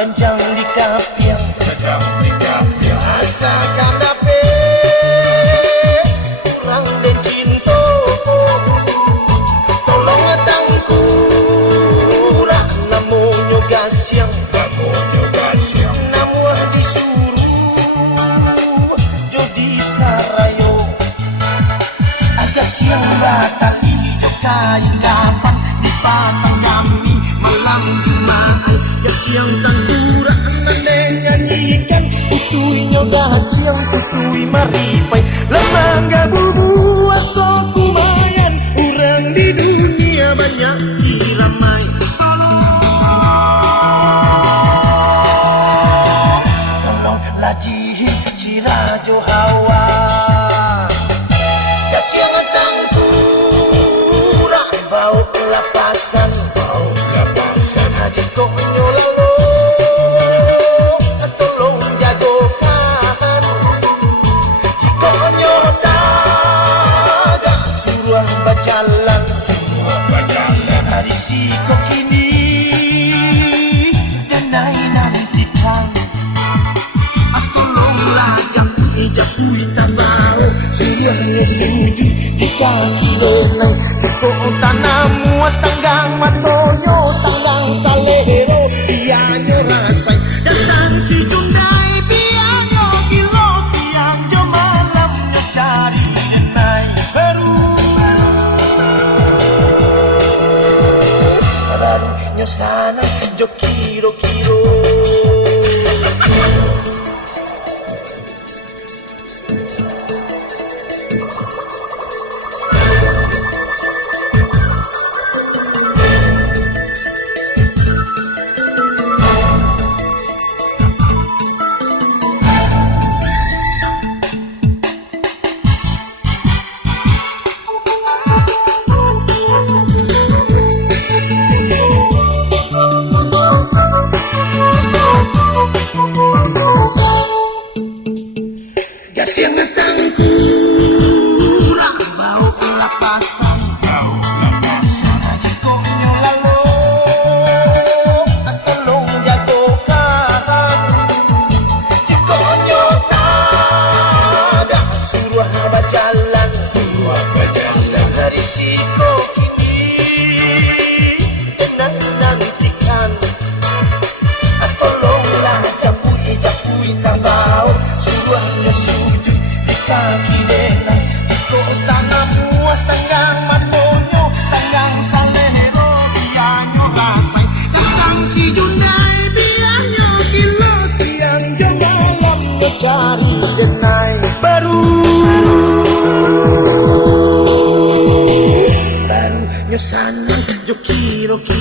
janjang di kapiang, asalkan dapat orang de cinta, tolong tangku rak namunyo gasyang, namuah disuruh jodi sarayo, agak siang batal itu kain kapan di patang kami malam Jumat, ya siang tangkura nandeng nyanyikan putui nyoga siang putui maripai lemang gabubu aso kumangan orang di dunia banyak diramai, tolong lajihin si Rajo Hawa, ya siang tangkura bau lapasan haji kok nyuruh tolong jagokan, jika nyota gak suruh bacalan hari siko kini denai nantikan, tolonglah japui tabau suruhnya setuju kita kilenai kok tanamu tanggang matonyo tanggang salero bianyo rasai datang si Jundai bianyo kilo siang jo malamnya cari denai baru nyosana jo kiro-kiro. Siang tangku rak bau lapasan haji kok nyolalo tolong jagokan, jika nyota dah suruh bajalan hari siko kini denang nantikan, tolonglah japui tambau suruhnya sujud di kaki denang, kok tanahmu tanggang matonyo tanggang salero bianyo rasai datang si Jundai bianyo kilo siang jam malam mencari denai baru nyosana jo kiro-kiro.